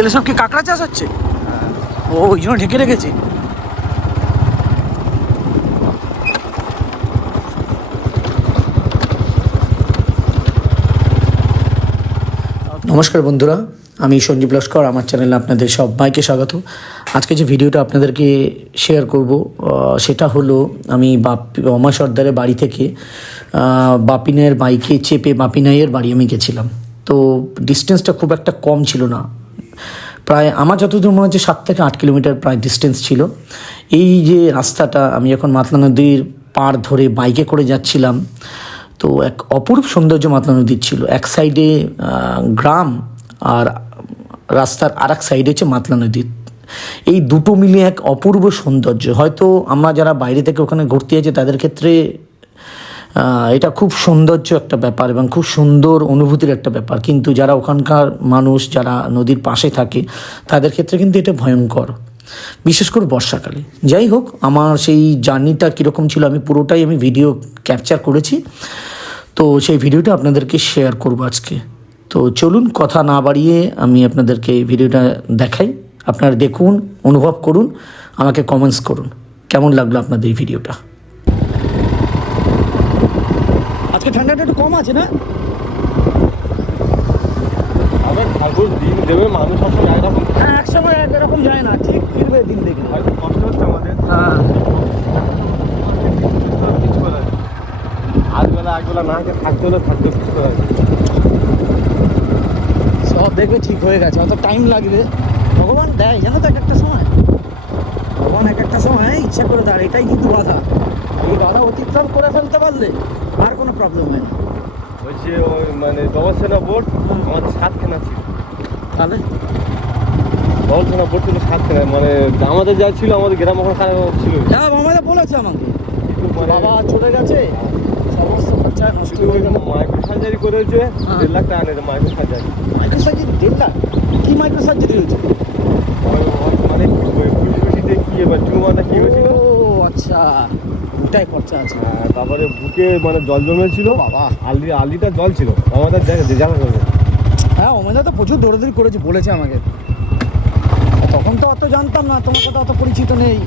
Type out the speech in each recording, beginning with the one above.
এগুলো সব কি কাঁকড়া চাষ হচ্ছে? ও ওই জন্য ঢেকে রেখেছে। নমস্কার বন্ধুরা, আমি সঞ্জীব লস্কর। আমার চ্যানেলে আপনাদের সবাইকে স্বাগত। আজকে যে ভিডিওটা আপনাদেরকে শেয়ার করব সেটা হলো আমি অমা সর্দারের বাড়ি থেকে বাপিনের বাইকে চেপে বাপিনাইয়ের বাড়ি আমি গেছিলাম। তো ডিস্টেন্সটা খুব একটা কম ছিল না, প্রায় আমার যতদূর মনে হচ্ছে 7 থেকে 8 কিলোমিটার প্রায় ডিস্টেন্স ছিল। এই যে রাস্তাটা আমি যখন মাতলা নদীর পাড় ধরে বাইকে করে যাচ্ছিলাম, তো এক অপরূপ সৌন্দর্য মাতলা নদীর ছিল। এক সাইডে গ্রাম আর রাস্তার আর এক সাইডে হচ্ছে মাতলা নদী। এই দুটো মিলিয়ে এক অপূর্ব সৌন্দর্য। হয়তো আমরা যারা বাইরে থেকে ওখানে ঘুরতে যাচ্ছি তাদের ক্ষেত্রে এটা খুব সৌন্দর্য একটা ব্যাপার এবং খুব সুন্দর অনুভূতির একটা ব্যাপার, কিন্তু যারা ওখানকার মানুষ যারা নদীর পাশে থাকে তাদের ক্ষেত্রে কিন্তু এটা ভয়ঙ্কর, বিশেষ করে বর্ষাকালে। যাই হোক, আমার সেই জার্নিটা কীরকম ছিল আমি পুরোটাই ভিডিও ক্যাপচার করেছি। তো সেই ভিডিওটা আপনাদেরকে শেয়ার করবো আজকে। তো চলুন কথা না বাড়িয়ে আমি আপনাদেরকে এই ভিডিওটা দেখাই। আপনারা দেখুন, অনুভব করুন, আমাকে কমেন্টস করুন কেমন লাগলো আপনাদের এই ভিডিওটা। আজকে ঠান্ডাটা একটু কম আছে না? দিন দেবে মানুষ একরকম, হ্যাঁ, একসময় একরকম যায় না, ঠিক ফিরবে দিন দেখে। হয়তো কষ্ট হচ্ছে আমাদের। হ্যাঁ, আজবেলা একবেলা না খেয়ে থাকতে হলে থাকতে কিছু করা যায়। সব দেখবে ঠিক হয়ে গেছে, অত টাইম লাগবে। ভগবান দেয় জানো তো এক একটা সময়, ভগবান এক একটা সময় ইচ্ছা করে দেয়। এটাই কিন্তু বাধা, এই বাধা অতিক্রম করে ফেলতে পারলে আর কোনো প্রবলেম হয় না। বলছি ওই মানে দবলসেনা বোর্ড আমাদের 7খানা ছিল। তাহলে দবলসেনা বোর্ড ছিল 7খানা, মানে আমাদের যা ছিল আমাদের গ্রাম ওখানে খারাপ ছিল। হ্যাঁ, মামাদা বলেছে আমাকে, মানে বাবা চলে গেছে, সমস্ত খরচা নষ্ট শুধু হয়ে গেল। মাইক্রো সার্জারি করেছে, হ্যাঁ। 1.5 লাখ টাকা নিয়েছে micro surgery. Micro surgery 1.5 lakh? কি মাইক্রো সার্জারি হয়েছে? মানে পুলিশে কি এবার চুমাটা কি হয়েছিল। ও আচ্ছা, ওটাই খরচা আছে। তারপরে বুকে মানে জল জমেছিল, বাবা আলিটা জল ছিল আমাদের জায়গা করবে। হ্যাঁ, অমেদা তো প্রচুর দৌড়াদৌড়ি করেছে বলেছে আমাকে। তখন তো অত জানতাম না, তোমার সাথে অত পরিচিত নেই।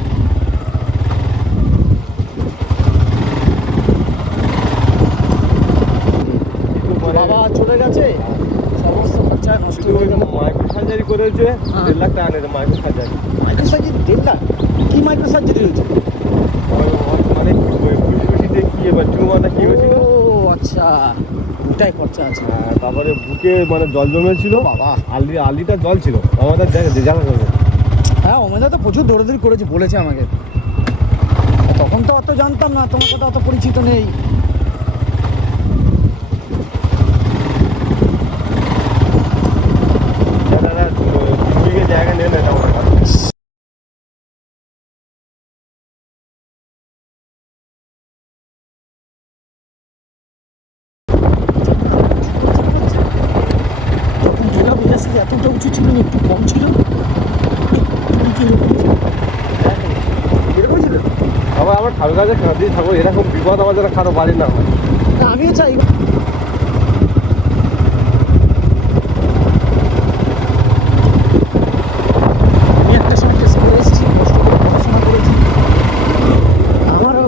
বাবা চলে গেছে, সমস্ত খরচা নষ্ট শুধু হয়ে গেল। মাইক্রো সার্জারি করেছে, হ্যাঁ। 1.5 লাখ টাকা নিয়েছে micro surgery. Micro surgery 1.5 lakh? কি মাইক্রো সার্জারি হয়েছে? মানে পুলিশে কি এবার চুমাটা কি হয়েছিল। ও আচ্ছা, ওটাই খরচা আছে। তারপরে বুকে মানে জল জমেছিল, বাবা আলিটা জল ছিল আমাদের জায়গা করবে। হ্যাঁ, অমেদা তো প্রচুর দৌড়াদৌড়ি করেছে বলেছে আমাকে। তখন তো অত জানতাম না, তোমার সাথে অত পরিচিত নেই। দাদা 3 বিঘে জায়গা নিয়ে নেয় আমার কাছে। যখন গেলাম এলাস্টিক এতটা উঁচু ছিল, একটু কম ছিল। এরকম ছিল। আবার আমার ঠাকুর কাছে খাঁদি ঠাকুর, এরকম বিপদ আমার যেন কারো বাড়ি না হয়। আমিও চাই। আমি একটা সময় টেস্ট করে এসেছি, কষ্ট করে পড়াশোনা করেছি। আমারও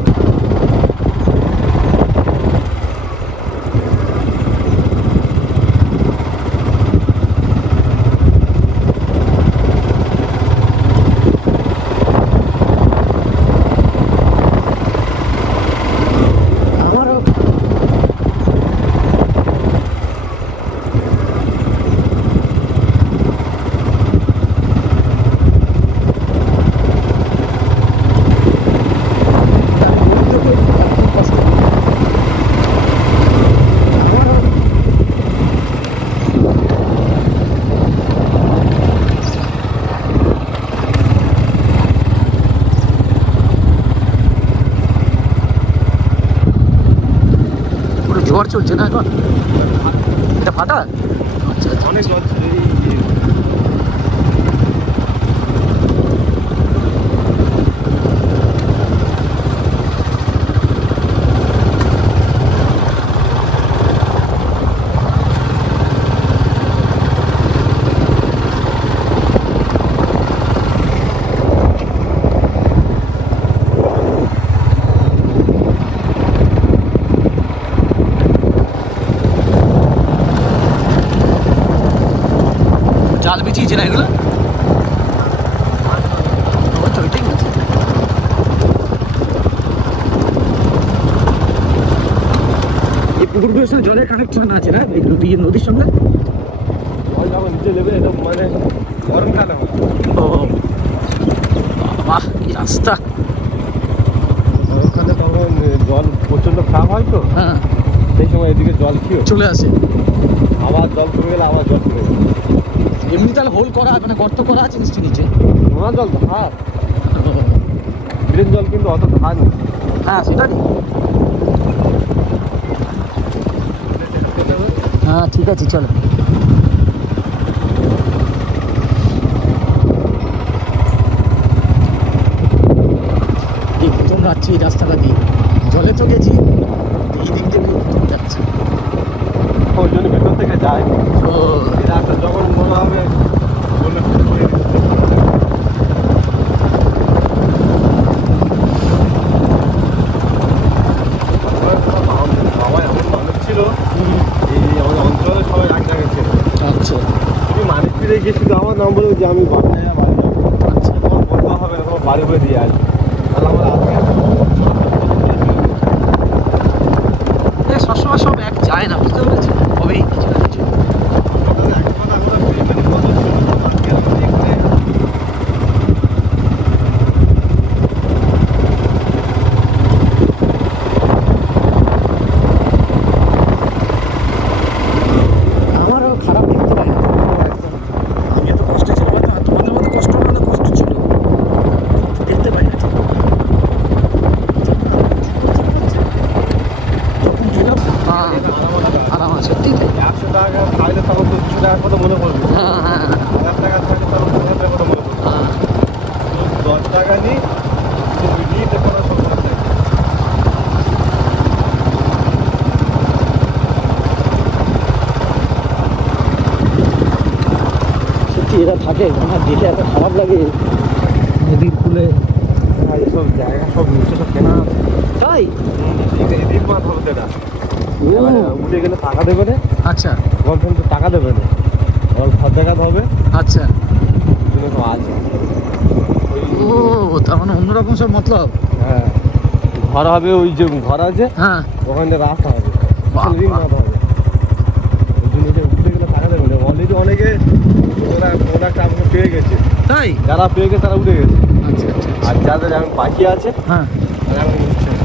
আমারও কষ্ট। আমারও পুরো ঝড় চলছে না এখন? এটা ফাটা? আচ্ছা আচ্ছা। অনেক জল ছিল বিছিয়েছে না এগুলো? ও তো ঠিক আছে। এই পুকুরগুলোর সঙ্গে জলের কানেকশন আছে না এই নদীর সঙ্গে? জল যখন নিচে নেবে এটা মানে গরমকালে হয়। ও বাহ কি রাস্তা! গরমকালে তখন জল প্রচণ্ড খারাপ হয় তো, হ্যাঁ সেই সময় এদিকে জল ছিল, চলে আসে। আবার জল কমে গেলে আবার জল কমে গেলে। এমনি তাহলে হোল করা মানে গর্ত করা আছে নিশ্চয় নিচে? নোনা জল ধার, ড্রেন জল কিন্তু অত ধার নেই। হ্যাঁ সেটা ঠিক। হ্যাঁ ঠিক আছে চলো। এই প্রথম যাচ্ছি এই রাস্তাটা দিয়ে, জলে তো গেছি, এই দিক দিয়ে প্রথম যাচ্ছি। ওই জন্য ভেতর থেকে যায়। ও এই রাস্তা যখন মনে হবে বললে বাবা এমন মানুষ ছিল, এই আমাদের অঞ্চলে সবাই এক জায়গায় ছিল। আচ্ছা তুমি মানিক ফিরে গিয়ে শুধু আমার নাম বলে যে আমি বাসায় বাড়ি যাবো, আচ্ছা। তোমার বলতে হবে না, তোমার বাড়ি বলে দিয়ে আসবে, তাহলে আমার আসবে। সবসময় সব এক যায় না, বুঝতে পেরেছি, হবেই কিছু না কিছু। আমারও খারাপ দেখতে পাই না একদম। আমি এত কষ্টে ছিল, হয়তো তোমাদের মধ্যে কষ্ট না হলে কষ্ট ছিল, দেখতে পাই না ঠিক। যখন গেলাম আরাম আছে, ঠিক আছে। 100 টাকা খাইলে তখন তো 200 টাকার কথা মনে পড়বে, হ্যাঁ হ্যাঁ 1000 টাকা থাকলে তখন 1000 টাকার কথা মনে পড়বে। হ্যাঁ 10 টাকা নিই, নিয়ে তো কোনো সমস্যা নেই। সত্যি এরা থাকে, আমার দেখে এত খারাপ লাগে নদীর কূলে। আর এসব জায়গা সব নিচে সব কেনা আছে। তাই? এদিক মাছ হবে এটা, ও উঠে গেলে টাকা দেবে না, আচ্ছা গল্পেন তো টাকা দেবে না, আমার ঘর দেখাতে হবে, আচ্ছা। এই জন্য সব আছে। ও তার মানে অন্যরকম সব মতলব। হ্যাঁ, ঘর হবে, ওই যে ঘর আছে হ্যাঁ ওখানে রাস্তা হবে, বাহ, রিং মাছ হবে, ওই জন্য যে উঠে গেলে টাকা দেবে না। অলরেডি অনেকে ওরা প্রোডাক্ট আমাকে পেয়ে গেছে, তাই? যারা পেয়ে গেছে তারা উঠে গেছে, আচ্ছা আচ্ছা আর যাদের এখন বাকি আছে হ্যাঁ। তারা এখন উঠছে না।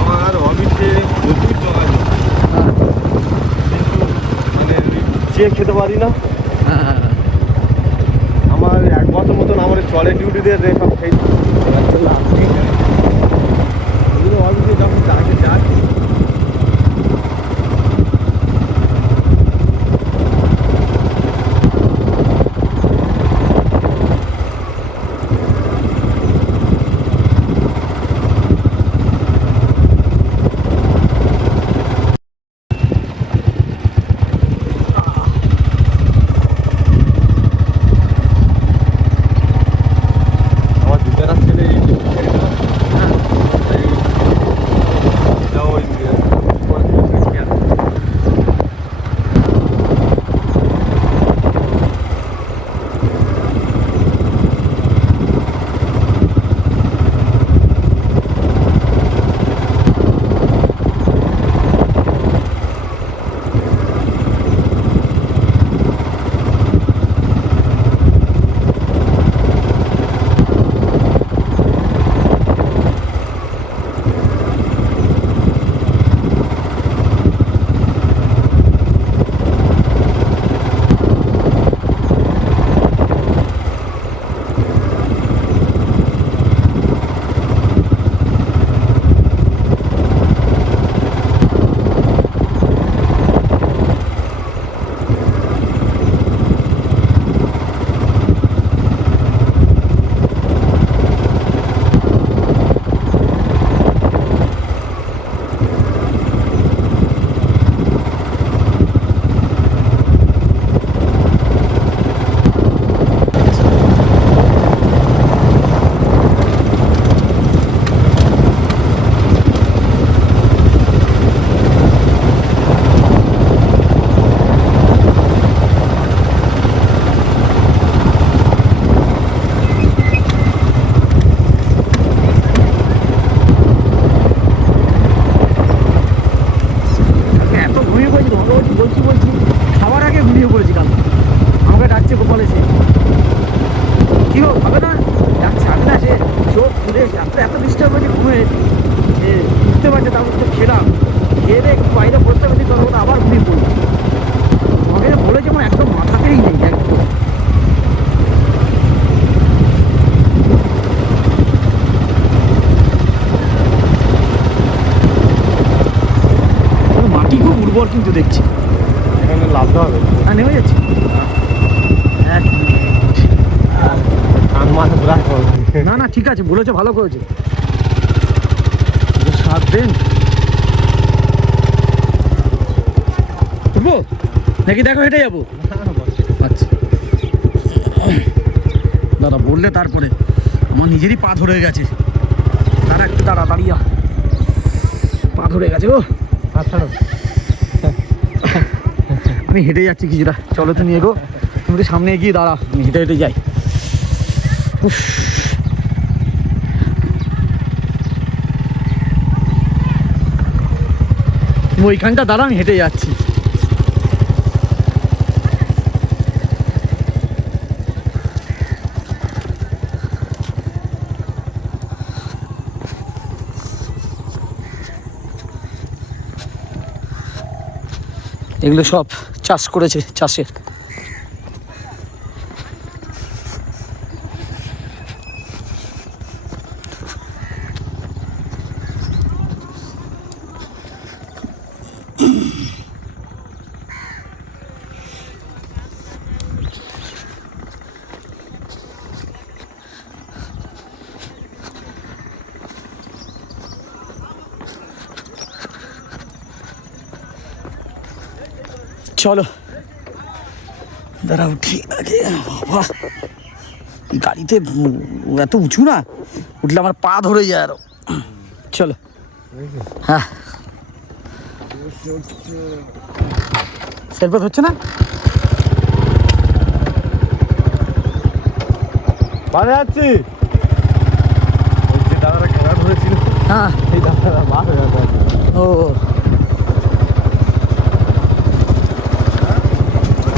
আমার অফিসে প্রচুর যোগাযোগ, হ্যাঁ কিন্তু মানে চেয়ে খেতে পারি না। হ্যাঁ আমার 1 বছর মতন আমার চলে ডিউটি দিয়ে সব খেয়ে অফিসে যখন যাকে যাই আমার দুজনের ছেলে এই যে এটা ওই কিন্তু দেখছি। এখানে লাভতে হবে। হ্যাঁ, নেমে যাচ্ছি। এক মিনিট। কান মাথা ব্রাশ করবে। না না, ঠিক আছে, বলেছে, ভালো করেছে। সাত দিন উঠবো নাকি? দেখো হেঁটে যাবো। আচ্ছা দাদা বললে তারপরে আমার নিজেরই পা ধরে গেছে। দাঁড়া একটু, দাঁড়া, দাঁড়িয়ে পা ধরে গেছে গো। আচ্ছা, আমি হেঁটে যাচ্ছি কিছুটা, চলো তুমি এগো, তুমি তো সামনে এগিয়ে দাঁড়া, আমি হেঁটে হেঁটে যাই। উফ, তুমি ওইখানটা দাঁড়া, আমি হেঁটে যাচ্ছি। এগুলো সব চাষ করেছে, চাষের। চলো দাঁড়া উঠি আগে। বাবা, এই গাড়িতে এত উঁচু না, উঠলে আমার পা ধরে যায় আরো। চলো। হ্যাঁ, সেলফেট হচ্ছে না। বাড়ি যাচ্ছি। ওই যে দাদারা খেলা ধরেছিল, হ্যাঁ, এই দাদারা বার হয়ে গেছে। ও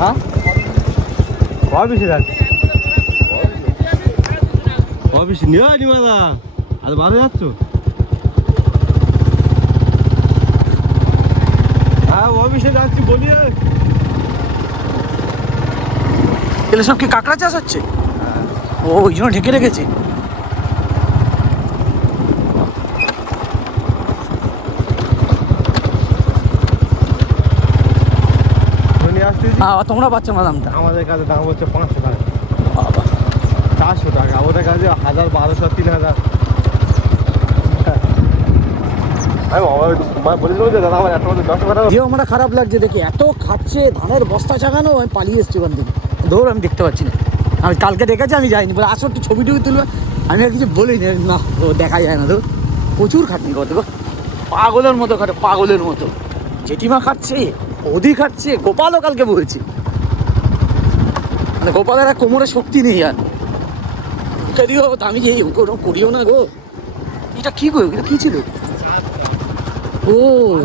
হ্যাঁ, বেশি যাচ্ছে, বেশি নিয়ে নিমাদা আর বার হয়ে যাচ্ছ। হ্যাঁ, অফিসে যাচ্ছি, বলি। এগুলো সব কি কাঁকড়া চাষ হচ্ছে? ও, ওই জন্য ঢেকে রেখেছে। নিয়ে আসতেছি। হ্যাঁ, তোমরা পাচ্ছ না দামটা? আমাদের কাছে দাম হচ্ছে 500 টাকা, বাবা, 400 টাকা। ওদের কাছে 1000, 1200, 3000। আমি বলেছিলাম যে দাদা আমার একটা মধ্যে 10 টাকা। দিয়েও আমরা খারাপ লাগছে দেখে, এত খাচ্ছে, ধানের বস্তা চাগানো। আমি পালিয়ে এসছি ওখান থেকে, ধর আমি দেখতে পাচ্ছি না। আমি কালকে দেখেছি, আমি যাইনি, বলে আসো একটু ছবি টবি তুলবে। আমি আর কিছু বলিনি, না ও দেখা যায় না তো। প্রচুর খাটনি করতে গো, পাগলের মতো খাটে, পাগলের মতো। জেঠিমা খাচ্ছে, ওদি খাচ্ছে, গোপালও কালকে বলেছে। মানে গোপালের আর কোমরে শক্তি নেই আর। ওকে দিও, আমি এই ওরকম করিও না গো। এটা কি গো, এটা কি ছিল? ও,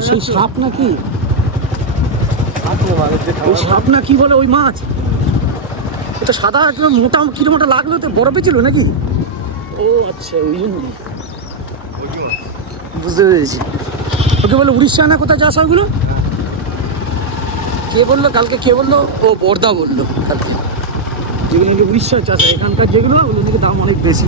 সেই সাপ নাকি? ওই সাপ না কি বলে, ওই মাছ। এটা সাদা একদম মোটা, কিরম মোটা লাগলো, তো বরফে ছিল নাকি? ও আচ্ছা, ওই জন্য বুঝতে পেরেছি। ওকে বলে উড়িষ্যা না কোথায় চাষ হয় ওগুলো? কে বললো কালকে, কে বললো? ও বর্দা বললো কালকে, যেগুলো নাকি উড়িষ্যার চাষ হয়। এখানকার যেগুলো, ওগুলো নাকি দাম অনেক বেশি।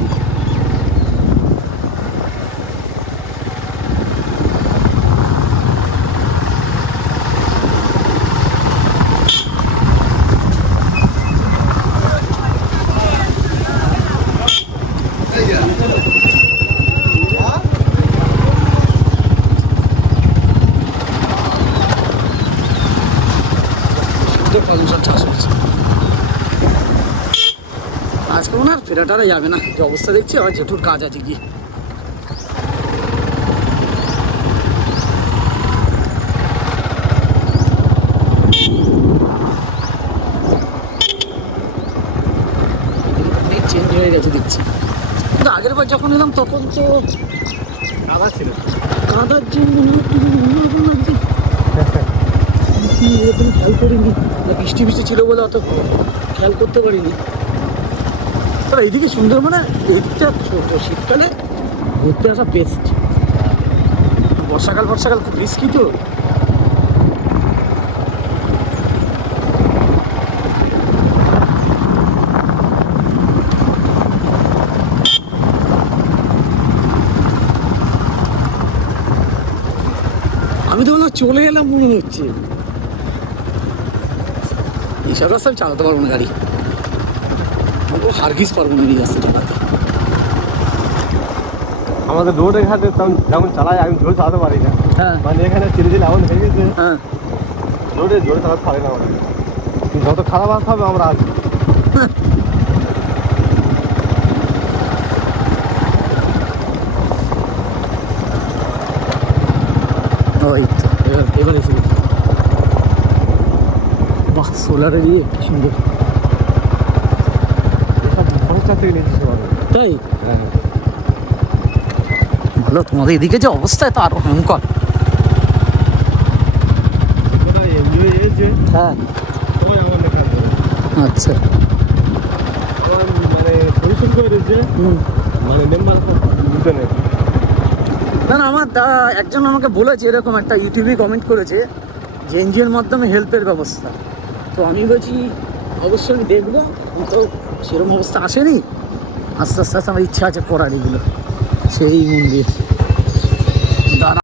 চাষ হচ্ছে আজকে, ওনার ফেরাটারা যাবে না, যে অবস্থা দেখছি। আবার জেঠুর কাজ আছে গিয়ে। অনেক চেঞ্জ হয়ে গেছে দেখছি, কিন্তু আগের বার যখন এলাম তখন তো কাদা ছিল। কাদার জন্য অন্যরকম লাগছে। এরকম খেয়াল করিনি, বৃষ্টি বৃষ্টি ছিল বলে অত খেয়াল করতে পারিনি। তবে এইদিকে সুন্দরবনে এদিকটা শীতকালে ঘুরতে আসা বেস্ট। বর্ষাকাল খুব রিস্কি তো। আমি তো চলে এলাম মনে হচ্ছে। এইসব রাস্তায় চালাতে পারবো না গাড়ি, হারগিস পারবো না এই রাস্তা চালাতে। আমাদের রোডে ঘাটে যেমন চালাই আমি জোরে চালাতে পারি না। হ্যাঁ মানে এখানে চিরে চিরে এমন হয়ে গেছে, হ্যাঁ, রোডে জোরে চালাতে পারি না আমরা। যত খারাপ আসতে হবে আমরা আসবো। ওই তো এবার এসে গেছি। বাহ, সোলারের ইয়ে কি সুন্দর। এসব 50 থেকে নিয়েছি সবাই। তাই হ্যাঁ, ভালো, তোমাদের এদিকে যে অবস্থা তা আরো ভয়ঙ্কর। কোথায় এনজিও এসেছে হ্যাঁ সবাই আমার লেখা আছে। আচ্ছা, আমার মানে পরিশ্রম করে দিয়েছে, মানে মেম্বার বুঝতে নেই। না না, আমার একজন আমাকে বলেছে এরকম, একটা ইউটিউবে কমেন্ট করেছে যে এনজিওর মাধ্যমে হেল্পের ব্যবস্থা। তো আমি বলছি অবশ্যই আমি দেখবো, তো সেরকম অবস্থা আসেনি। আস্তে আস্তে আস্তে আমার ইচ্ছা আছে করার এগুলো, সেই মন্দির। দাঁড়া